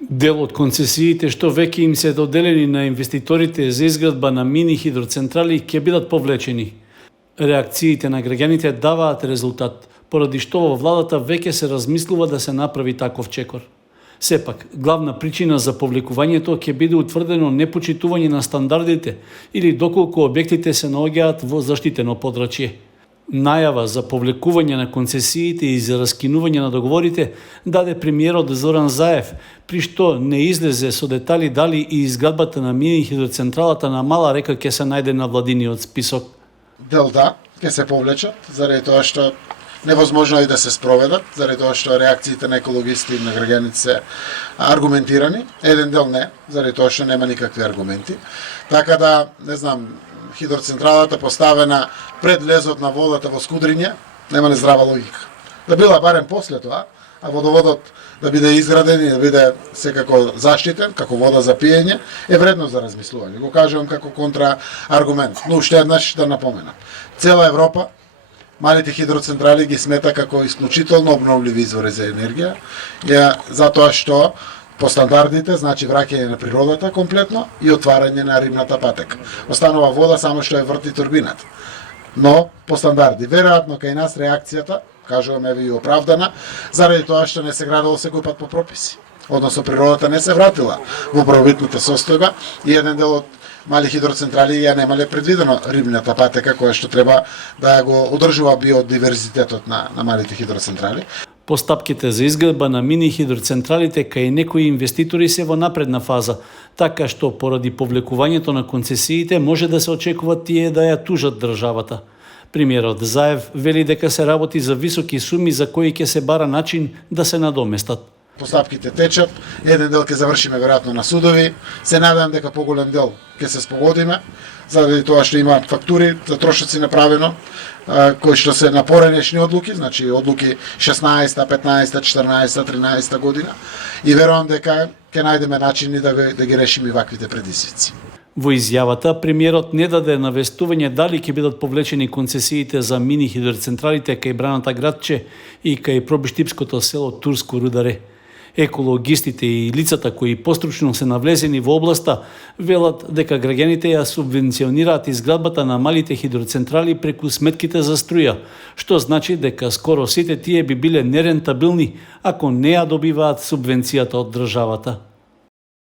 Дел од концесиите што веќе им се доделени на инвеститорите за изградба на мини хидроцентрали ќе бидат повлечени. Реакциите на граѓаните даваат резултат, поради што во владата веќе се размислува да се направи таков чекор. Сепак, главна причина за повлекувањето ќе биде утврдено непочитување на стандардите или доколку објектите се наоѓаат во заштитено подрачје. Најава за повлекување на концесиите и за раскинување на договорите даде премиерот Зоран Заев, при што не излезе со детали дали и изградбата на мини хидроцентралата на Мала река ќе се најде на владиниот список. Дел да, ќе се повлечат, заради тоа што невозможно е да се спроведат, заради тоа што реакциите на екологисти и на граѓаните се аргументирани, еден дел не, заради тоа што нема никакви аргументи. Така да, не знам, хидроцентралата поставена пред лезот на водата во Скудриња, нема нездрава логика. Да била барем после тоа, а водоводот да биде изграден и да биде секако заштитен, како вода за пиење, е вредно за размислување. Го кажувам како контрааргумент. Но уште еднаш да напоменам. Цела Европа малите хидроцентрали ги смета како исклучително обновливи извори за енергија, затоа што по стандардите, значи враќање на природата комплетно и отварање на рибната патека. Останува вода само што е врти турбината. Но по стандарди, веројатно кај нас реакцијата, кажуваме ви оправдана, заради тоа што не се градило секој пат по прописи. Односно природата не се вратила во првобитната состојба и еден дел од мали хидроцентрали ја немале предвидено рибната патека која што треба да го одржува биодиверзитетот на малите хидроцентрали. Постапките за изградба на мини хидроцентралите кај некои инвеститори се во напредна фаза, така што поради повлекувањето на концесиите може да се очекува тие да ја тужат државата. Премиерот Заев вели дека се работи за високи суми за кои ќе се бара начин да се надоместат. Постапките течат, еден дел ќе завршиме веројатно на судови, се надевам дека поголем дел ќе се спогодиме, заради тоа што има фактури за трошоци направено, кои што се на поранешни одлуки, значи одлуки 16-та, 15-та, 14-та, 13-та година, и верувам дека ќе најдеме начини да ги решиме ваквите предизвици. Во изјавата, премиерот не даде навестување дали ќе бидат повлечени концесиите за мини хидроцентралите кај Браната градче и кај пробиштипското село Турско Рударе. Екологистите и лицата кои постручно се навлезени во областа велат дека граѓаните ја субвенционираат изградбата на малите хидроцентрали преку сметките за струја, што значи дека скоро сите тие би биле нерентабилни ако не ја добиваат субвенцијата од државата.